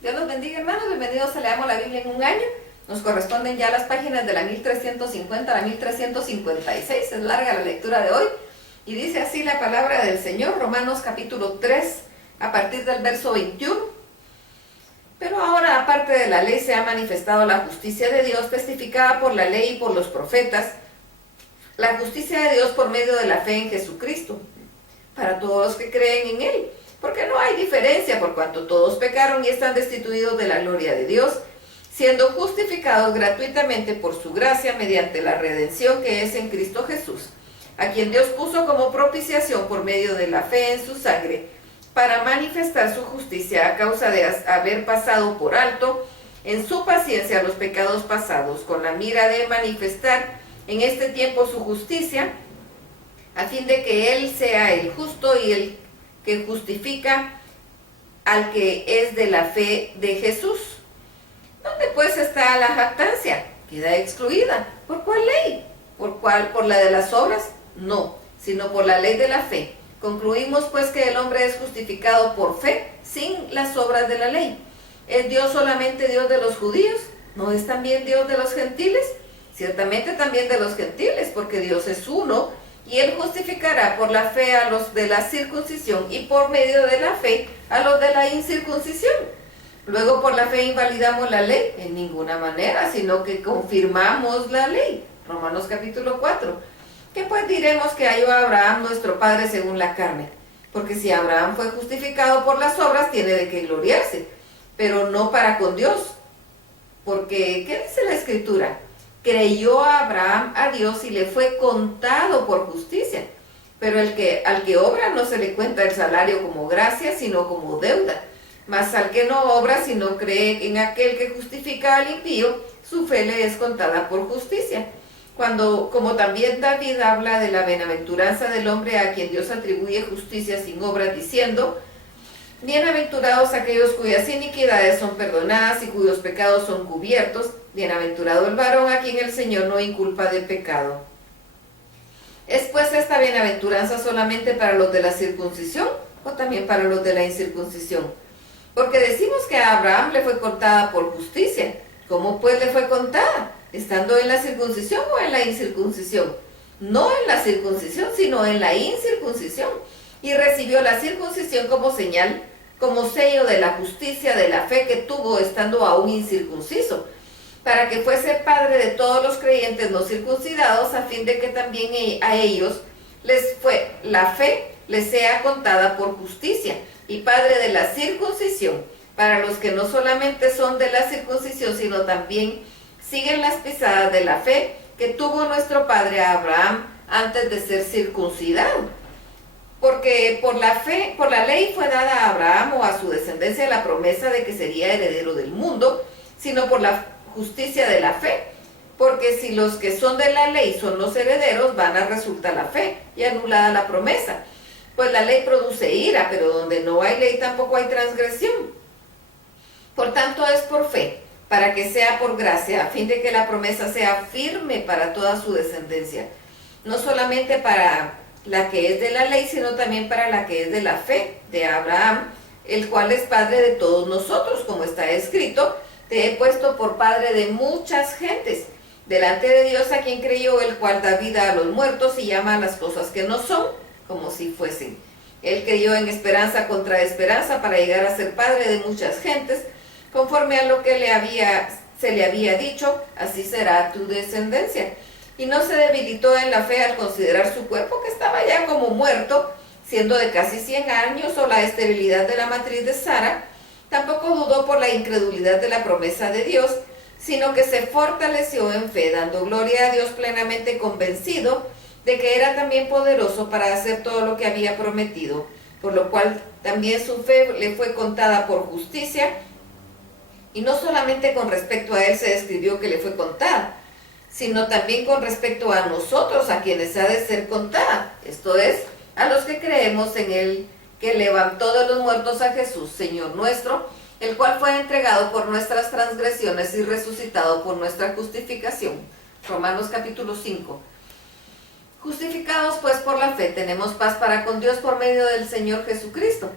Dios los bendiga, hermanos. Bienvenidos a Leamos la Biblia en un año. Nos corresponden ya las páginas de la 1350 a la 1356. Es larga la lectura de hoy. Y dice así la palabra del Señor, Romanos capítulo 3, a partir del verso 21. Pero ahora, aparte de la ley, se ha manifestado la justicia de Dios, testificada por la ley y por los profetas. La justicia de Dios por medio de la fe en Jesucristo, para todos los que creen en Él. Porque no hay diferencia, por cuanto todos pecaron y están destituidos de la gloria de Dios, siendo justificados gratuitamente por su gracia mediante la redención que es en Cristo Jesús, a quien Dios puso como propiciación por medio de la fe en su sangre, para manifestar su justicia a causa de haber pasado por alto en su paciencia los pecados pasados, con la mira de manifestar en este tiempo su justicia, a fin de que Él sea el justo y el que justifica al que es de la fe de Jesús. ¿Dónde pues está la jactancia? Queda excluida. ¿Por cuál ley? ¿Por la de las obras? No, sino por la ley de la fe. Concluimos pues que el hombre es justificado por fe, sin las obras de la ley. ¿Es Dios solamente Dios de los judíos? ¿No es también Dios de los gentiles? Ciertamente también de los gentiles, porque Dios es uno, y Él justificará por la fe a los de la circuncisión y por medio de la fe a los de la incircuncisión. Luego, por la fe invalidamos la ley, en ninguna manera, sino que confirmamos la ley. Romanos capítulo 4. ¿Qué pues diremos que halló a Abraham nuestro padre según la carne? Porque si Abraham fue justificado por las obras, tiene de qué gloriarse, pero no para con Dios. Porque, ¿qué dice la Escritura? Creyó a Abraham a Dios y le fue contado por justicia. Pero al que obra no se le cuenta el salario como gracia, sino como deuda. Mas al que no obra, sino cree en aquel que justifica al impío, su fe le es contada por justicia. Como también David habla de la bienaventuranza del hombre a quien Dios atribuye justicia sin obras, diciendo: bienaventurados aquellos cuyas iniquidades son perdonadas y cuyos pecados son cubiertos. Bienaventurado el varón a quien el Señor no inculpa de pecado. ¿Es pues esta bienaventuranza solamente para los de la circuncisión o también para los de la incircuncisión? Porque decimos que a Abraham le fue contada por justicia. ¿Cómo pues le fue contada? ¿Estando en la circuncisión o en la incircuncisión? No en la circuncisión, sino en la incircuncisión. Y recibió la circuncisión como señal, como sello de la justicia de la fe que tuvo estando aún incircunciso, para que fuese padre de todos los creyentes no circuncidados, a fin de que también a ellos la fe les sea contada por justicia, y padre de la circuncisión, para los que no solamente son de la circuncisión, sino también siguen las pisadas de la fe que tuvo nuestro padre Abraham antes de ser circuncidado. Porque por la ley fue dada a Abraham o a su descendencia la promesa de que sería heredero del mundo, sino por la justicia de la fe. Porque si los que son de la ley son los herederos, vana resulta la fe y anulada la promesa. Pues la ley produce ira, pero donde no hay ley tampoco hay transgresión. Por tanto es por fe, para que sea por gracia, a fin de que la promesa sea firme para toda su descendencia, no solamente para la que es de la ley, sino también para la que es de la fe de Abraham, el cual es padre de todos nosotros, como está escrito: te he puesto por padre de muchas gentes, delante de Dios a quien creyó, el cual da vida a los muertos y llama a las cosas que no son, como si fuesen. Él creyó en esperanza contra esperanza para llegar a ser padre de muchas gentes, conforme a lo que se le había dicho: así será tu descendencia. Y no se debilitó en la fe al considerar su cuerpo, que estaba ya como muerto, siendo de casi 100 años, o la esterilidad de la matriz de Sara. Tampoco dudó por la incredulidad de la promesa de Dios, sino que se fortaleció en fe, dando gloria a Dios, plenamente convencido de que era también poderoso para hacer todo lo que había prometido, por lo cual también su fe le fue contada por justicia. Y no solamente con respecto a él se escribió que le fue contada, sino también con respecto a nosotros, a quienes ha de ser contada, esto es, a los que creemos en él, que levantó de los muertos a Jesús, Señor nuestro, el cual fue entregado por nuestras transgresiones y resucitado por nuestra justificación. Romanos capítulo 5. Justificados pues por la fe, tenemos paz para con Dios por medio del Señor Jesucristo,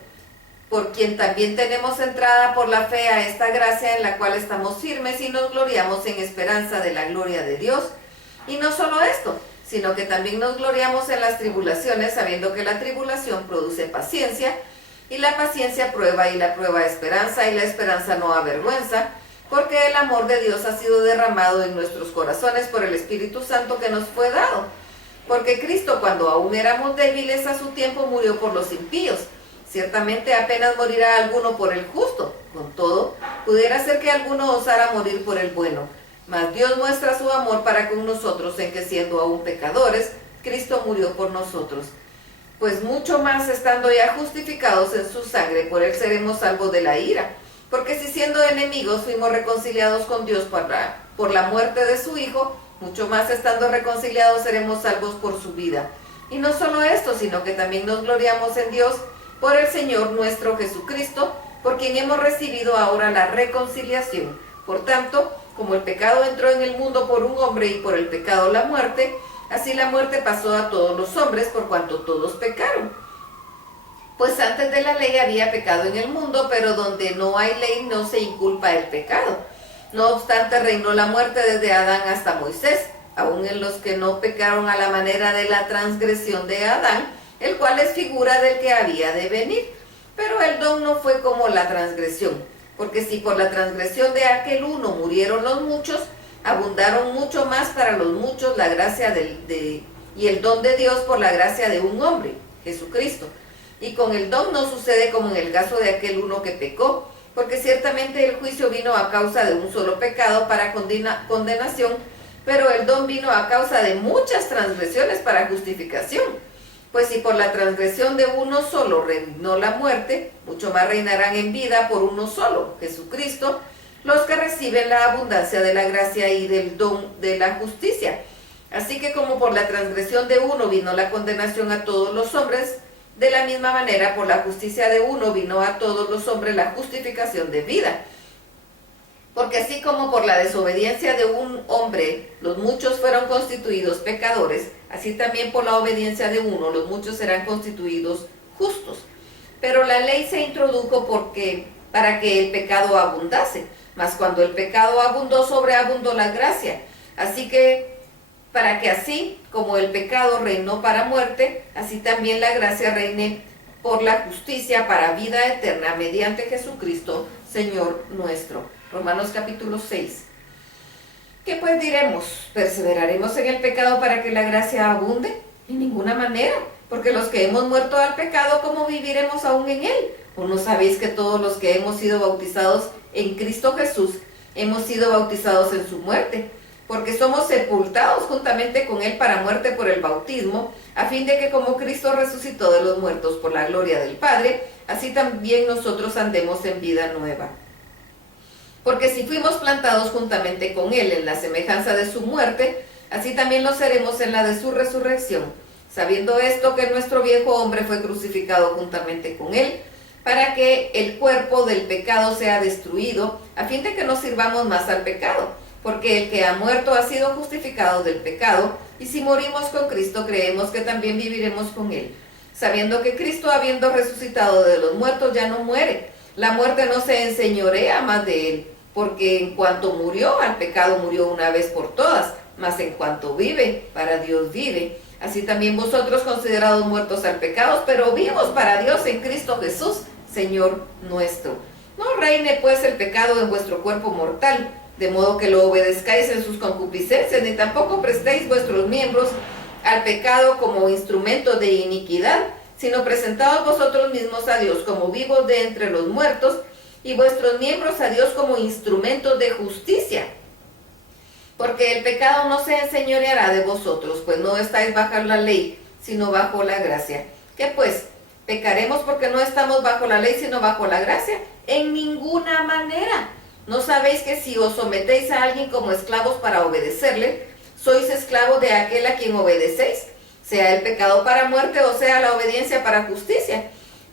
por quien también tenemos entrada por la fe a esta gracia en la cual estamos firmes y nos gloriamos en esperanza de la gloria de Dios. Y no solo esto, sino que también nos gloriamos en las tribulaciones, sabiendo que la tribulación produce paciencia, y la paciencia prueba, y la prueba esperanza, y la esperanza no avergüenza, porque el amor de Dios ha sido derramado en nuestros corazones por el Espíritu Santo que nos fue dado. Porque Cristo, cuando aún éramos débiles, a su tiempo murió por los impíos. Ciertamente apenas morirá alguno por el justo. Con todo, pudiera ser que alguno osara morir por el bueno. Mas Dios muestra su amor para con nosotros en que, siendo aún pecadores, Cristo murió por nosotros. Pues mucho más, estando ya justificados en su sangre, por él seremos salvos de la ira. Porque si siendo enemigos fuimos reconciliados con Dios por la muerte de su Hijo, mucho más estando reconciliados seremos salvos por su vida. Y no solo esto, sino que también nos gloriamos en Dios por el Señor nuestro Jesucristo, por quien hemos recibido ahora la reconciliación. Por tanto, como el pecado entró en el mundo por un hombre y por el pecado la muerte, así la muerte pasó a todos los hombres por cuanto todos pecaron. Pues antes de la ley había pecado en el mundo, pero donde no hay ley no se inculpa el pecado. No obstante, reinó la muerte desde Adán hasta Moisés, aun en los que no pecaron a la manera de la transgresión de Adán, el cual es figura del que había de venir. Pero el don no fue como la transgresión, porque si por la transgresión de aquel uno murieron los muchos, abundaron mucho más para los muchos la gracia y el don de Dios por la gracia de un hombre, Jesucristo. Y con el don no sucede como en el caso de aquel uno que pecó, porque ciertamente el juicio vino a causa de un solo pecado para condenación, pero el don vino a causa de muchas transgresiones para justificación. Pues si por la transgresión de uno solo reinó la muerte, mucho más reinarán en vida por uno solo, Jesucristo, los que reciben la abundancia de la gracia y del don de la justicia. Así que como por la transgresión de uno vino la condenación a todos los hombres, de la misma manera por la justicia de uno vino a todos los hombres la justificación de vida. Porque así como por la desobediencia de un hombre los muchos fueron constituidos pecadores, así también por la obediencia de uno los muchos serán constituidos justos. Pero la ley se introdujo para que el pecado abundase, mas cuando el pecado abundó, sobreabundó la gracia. Así que para que así como el pecado reinó para muerte, así también la gracia reine por la justicia para vida eterna mediante Jesucristo, Señor nuestro. Romanos capítulo 6. ¿Qué pues diremos? ¿Perseveraremos en el pecado para que la gracia abunde? En ninguna manera, porque los que hemos muerto al pecado, ¿cómo viviremos aún en él? ¿O no sabéis que todos los que hemos sido bautizados en Cristo Jesús, hemos sido bautizados en su muerte? Porque somos sepultados juntamente con él para muerte por el bautismo, a fin de que como Cristo resucitó de los muertos por la gloria del Padre, así también nosotros andemos en vida nueva. Porque si fuimos plantados juntamente con él en la semejanza de su muerte, así también lo seremos en la de su resurrección, sabiendo esto que nuestro viejo hombre fue crucificado juntamente con él, para que el cuerpo del pecado sea destruido, a fin de que no sirvamos más al pecado. Porque el que ha muerto ha sido justificado del pecado, y si morimos con Cristo, creemos que también viviremos con él, sabiendo que Cristo, habiendo resucitado de los muertos, ya no muere. La muerte no se enseñorea más de él, porque en cuanto murió, al pecado murió una vez por todas, mas en cuanto vive, para Dios vive. Así también vosotros, considerados muertos al pecado, pero vivos para Dios en Cristo Jesús, Señor nuestro. No reine pues el pecado en vuestro cuerpo mortal, de modo que lo obedezcáis en sus concupiscencias, ni tampoco prestéis vuestros miembros al pecado como instrumentos de iniquidad, sino presentaos vosotros mismos a Dios como vivos de entre los muertos, y vuestros miembros a Dios como instrumentos de justicia. Porque el pecado no se enseñoreará de vosotros, pues no estáis bajo la ley, sino bajo la gracia. ¿Qué pues? ¿Pecaremos porque no estamos bajo la ley, sino bajo la gracia? En ninguna manera. ¿No sabéis que si os sometéis a alguien como esclavos para obedecerle, sois esclavos de aquel a quien obedecéis? Sea el pecado para muerte o sea la obediencia para justicia.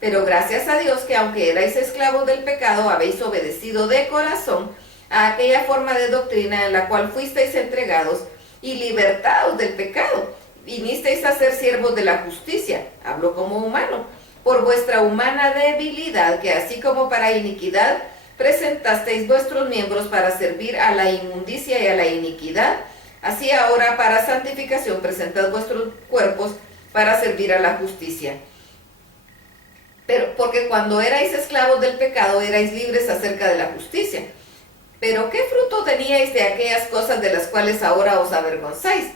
Pero gracias a Dios que aunque erais esclavos del pecado, habéis obedecido de corazón a aquella forma de doctrina en la cual fuisteis entregados y libertados del pecado. Vinisteis a ser siervos de la justicia. Hablo como humano. por vuestra humana debilidad, que así como para iniquidad presentasteis vuestros miembros para servir a la inmundicia y a la iniquidad, así ahora para santificación presentad vuestros cuerpos para servir a la justicia. Pero porque cuando erais esclavos del pecado erais libres acerca de la justicia. Pero ¿qué fruto teníais de aquellas cosas de las cuales ahora os avergonzáis?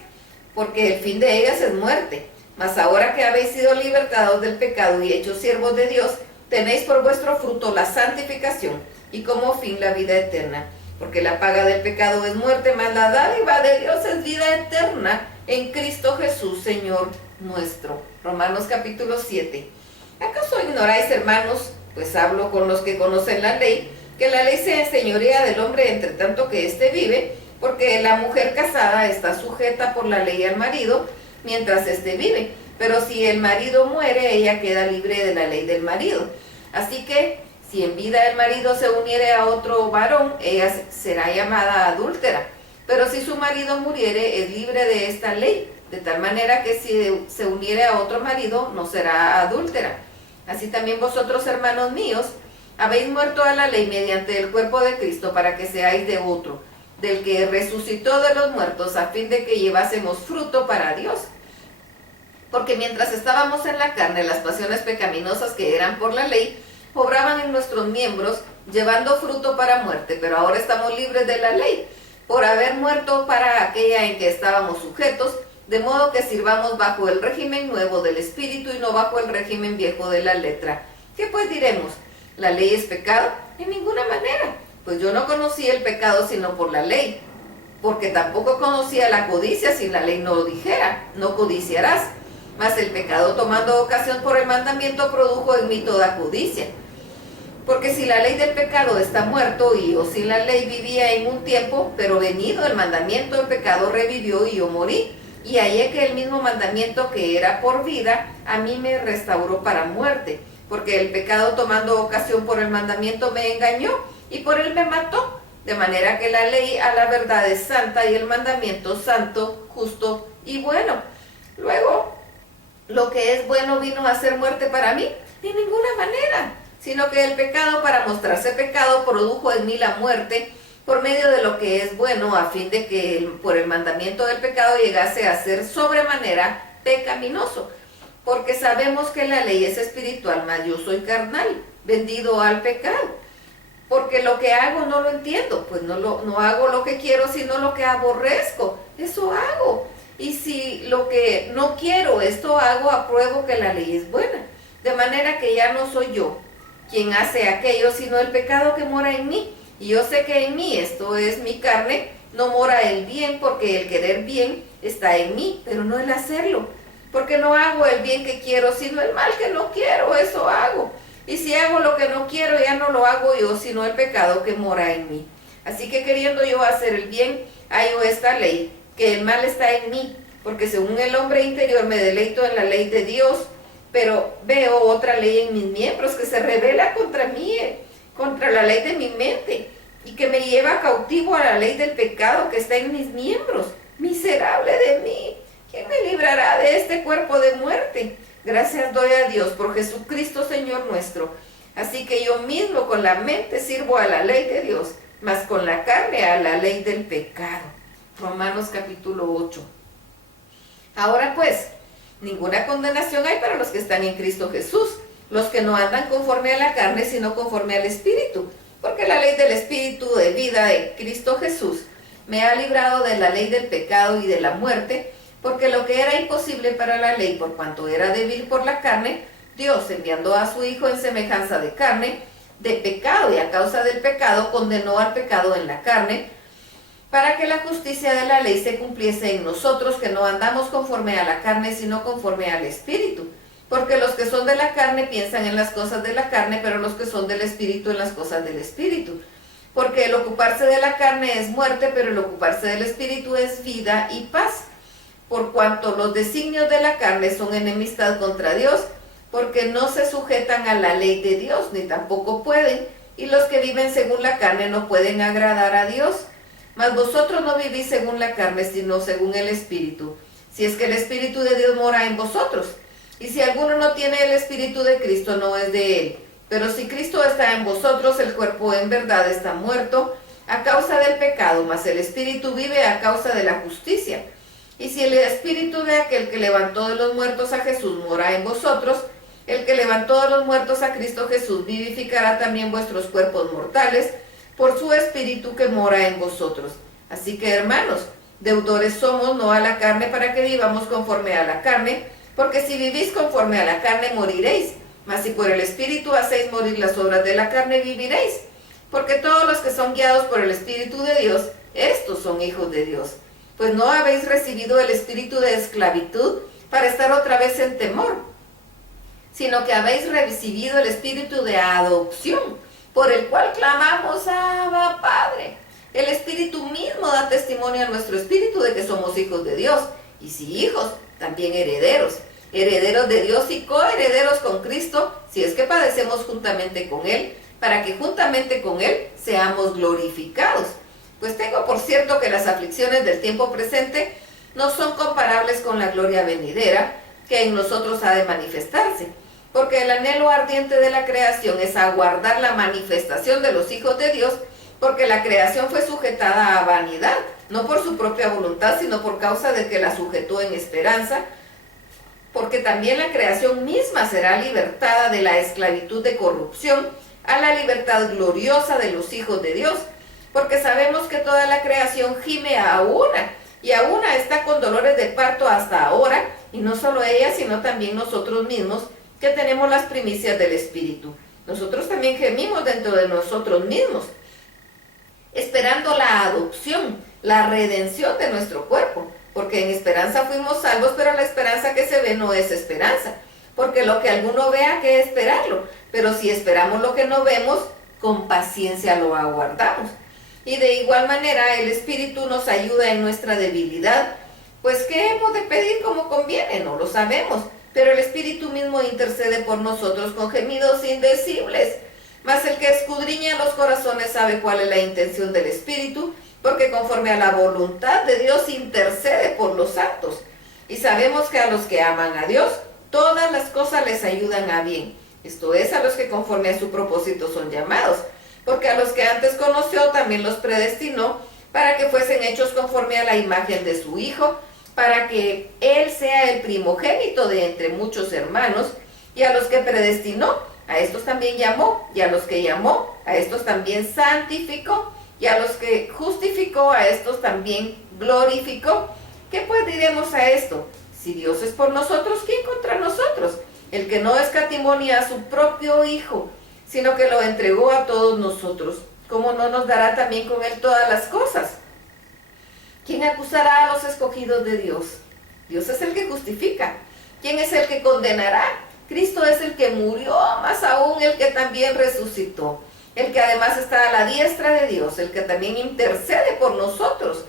Porque el fin de ellas es muerte. Mas ahora que habéis sido libertados del pecado y hechos siervos de Dios, tenéis por vuestro fruto la santificación y como fin la vida eterna. Porque la paga del pecado es muerte, mas la dádiva de Dios es vida eterna en Cristo Jesús, Señor nuestro. Romanos capítulo 7. ¿Acaso ignoráis, hermanos, pues hablo con los que conocen la ley, que la ley se enseñorea del hombre entre tanto que éste vive? Porque la mujer casada está sujeta por la ley al marido mientras éste vive, pero si el marido muere, ella queda libre de la ley del marido. Así que, si en vida el marido se uniere a otro varón, ella será llamada adúltera. Pero si su marido muriere, es libre de esta ley, de tal manera que si se uniere a otro marido, no será adúltera. Así también vosotros, hermanos míos, habéis muerto a la ley mediante el cuerpo de Cristo para que seáis de otro, del que resucitó de los muertos, a fin de que llevásemos fruto para Dios. Porque mientras estábamos en la carne, las pasiones pecaminosas que eran por la ley, obraban en nuestros miembros, llevando fruto para muerte, pero ahora estamos libres de la ley, por haber muerto para aquella en que estábamos sujetos, de modo que sirvamos bajo el régimen nuevo del Espíritu y no bajo el régimen viejo de la letra. ¿Qué pues diremos? ¿La ley es pecado? En ninguna manera, pues yo no conocí el pecado sino por la ley, porque tampoco conocía la codicia si la ley no lo dijera, no codiciarás. Mas el pecado, tomando ocasión por el mandamiento, produjo en mí toda codicia. Porque si la ley del pecado está muerto, y yo sin la ley vivía en un tiempo, pero venido el mandamiento, el pecado revivió y yo morí. Y hallé que el mismo mandamiento que era por vida, a mí me restauró para muerte. Porque el pecado, tomando ocasión por el mandamiento, me engañó y por él me mató. De manera que la ley a la verdad es santa y el mandamiento santo, justo y bueno. Luego, lo que es bueno vino a ser muerte para mí, de ninguna manera, sino que el pecado, para mostrarse pecado, produjo en mí la muerte por medio de lo que es bueno, a fin de que por el mandamiento del pecado llegase a ser sobremanera pecaminoso. Porque sabemos que la ley es espiritual, mas yo soy carnal, vendido al pecado. Porque lo que hago no lo entiendo, pues no hago lo que quiero, sino lo que aborrezco, eso hago. Y si lo que no quiero, esto hago, apruebo que la ley es buena. De manera que ya no soy yo quien hace aquello, sino el pecado que mora en mí. Y yo sé que en mí, esto es mi carne, no mora el bien, porque el querer bien está en mí, pero no el hacerlo. Porque no hago el bien que quiero, sino el mal que no quiero, eso hago. Y si hago lo que no quiero, ya no lo hago yo, sino el pecado que mora en mí. Así que queriendo yo hacer el bien, hallo esta ley, que el mal está en mí, porque según el hombre interior me deleito en la ley de Dios, pero veo otra ley en mis miembros que se rebela contra mí, contra la ley de mi mente, y que me lleva cautivo a la ley del pecado que está en mis miembros. Miserable de mí, ¿quién me librará de este cuerpo de muerte? Gracias doy a Dios por Jesucristo Señor nuestro. Así que yo mismo con la mente sirvo a la ley de Dios, mas con la carne a la ley del pecado. Romanos capítulo 8. Ahora pues, ninguna condenación hay para los que están en Cristo Jesús, los que no andan conforme a la carne, sino conforme al Espíritu. Porque la ley del Espíritu de vida de Cristo Jesús me ha librado de la ley del pecado y de la muerte, porque lo que era imposible para la ley, por cuanto era débil por la carne, Dios, enviando a su Hijo en semejanza de carne, de pecado y a causa del pecado, condenó al pecado en la carne, para que la justicia de la ley se cumpliese en nosotros, que no andamos conforme a la carne, sino conforme al Espíritu. Porque los que son de la carne piensan en las cosas de la carne, pero los que son del Espíritu en las cosas del Espíritu. Porque el ocuparse de la carne es muerte, pero el ocuparse del Espíritu es vida y paz. Por cuanto los designios de la carne son enemistad contra Dios, porque no se sujetan a la ley de Dios, ni tampoco pueden, y los que viven según la carne no pueden agradar a Dios. Mas vosotros no vivís según la carne, sino según el Espíritu, si es que el Espíritu de Dios mora en vosotros. Y si alguno no tiene el Espíritu de Cristo, no es de él. Pero si Cristo está en vosotros, el cuerpo en verdad está muerto a causa del pecado, mas el Espíritu vive a causa de la justicia. Y si el Espíritu de aquel que levantó de los muertos a Jesús mora en vosotros, el que levantó de los muertos a Cristo Jesús vivificará también vuestros cuerpos mortales por su Espíritu que mora en vosotros. Así que, hermanos, deudores somos, no a la carne, para que vivamos conforme a la carne, porque si vivís conforme a la carne, moriréis. Mas si por el Espíritu hacéis morir las obras de la carne, viviréis. Porque todos los que son guiados por el Espíritu de Dios, estos son hijos de Dios. Pues no habéis recibido el espíritu de esclavitud para estar otra vez en temor, sino que habéis recibido el espíritu de adopción, por el cual clamamos, Abba, Padre. El Espíritu mismo da testimonio a nuestro espíritu de que somos hijos de Dios, y si hijos, también herederos, herederos de Dios y coherederos con Cristo, si es que padecemos juntamente con Él, para que juntamente con Él seamos glorificados. Pues tengo por cierto que las aflicciones del tiempo presente no son comparables con la gloria venidera, que en nosotros ha de manifestarse. Porque el anhelo ardiente de la creación es aguardar la manifestación de los hijos de Dios, porque la creación fue sujetada a vanidad, no por su propia voluntad, sino por causa de que la sujetó en esperanza, porque también la creación misma será libertada de la esclavitud de corrupción a la libertad gloriosa de los hijos de Dios, porque sabemos que toda la creación gime a una, y a una está con dolores de parto hasta ahora, y no solo ella, sino también nosotros mismos, que tenemos las primicias del Espíritu. Nosotros también gemimos dentro de nosotros mismos, esperando la adopción, la redención de nuestro cuerpo, porque en esperanza fuimos salvos, pero la esperanza que se ve no es esperanza, porque lo que alguno vea, ¿qué esperarlo? Pero si esperamos lo que no vemos, con paciencia lo aguardamos. Y de igual manera el Espíritu nos ayuda en nuestra debilidad, pues ¿qué hemos de pedir como conviene? No lo sabemos, pero el Espíritu mismo intercede por nosotros con gemidos indecibles. Mas el que escudriña los corazones sabe cuál es la intención del Espíritu, porque conforme a la voluntad de Dios intercede por los santos. Y sabemos que a los que aman a Dios, todas las cosas les ayudan a bien. Esto es, a los que conforme a su propósito son llamados. Porque a los que antes conoció también los predestinó para que fuesen hechos conforme a la imagen de su Hijo, para que Él sea el primogénito de entre muchos hermanos. Y a los que predestinó, a estos también llamó, y a los que llamó, a estos también santificó, y a los que justificó, a estos también glorificó. ¿Qué pues diremos a esto? Si Dios es por nosotros, ¿quién contra nosotros? El que no escatimó ni a su propio Hijo, sino que lo entregó a todos nosotros, ¿cómo no nos dará también con Él todas las cosas? ¿Quién acusará a los escogidos de Dios? Dios es el que justifica. ¿Quién es el que condenará? Cristo es el que murió, más aún el que también resucitó, el que además está a la diestra de Dios, el que también intercede por nosotros.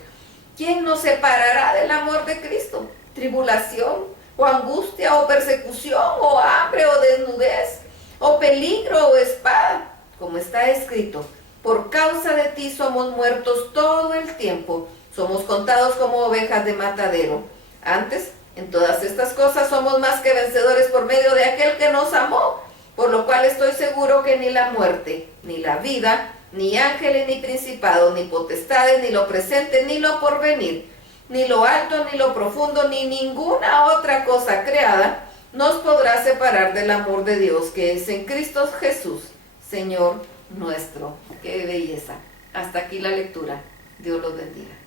¿Quién nos separará del amor de Cristo? ¿Tribulación, o angustia, o persecución, o hambre, o desnudez, o peligro, o espada? Como está escrito, por causa de ti somos muertos todo el tiempo, somos contados como ovejas de matadero. Antes, en todas estas cosas somos más que vencedores por medio de aquel que nos amó, por lo cual estoy seguro que ni la muerte, ni la vida, ni ángeles, ni principados, ni potestades, ni lo presente, ni lo porvenir, ni lo alto, ni lo profundo, ni ninguna otra cosa creada nos podrá separar del amor de Dios que es en Cristo Jesús, Señor nuestro. ¡Qué belleza! Hasta aquí la lectura. Dios los bendiga.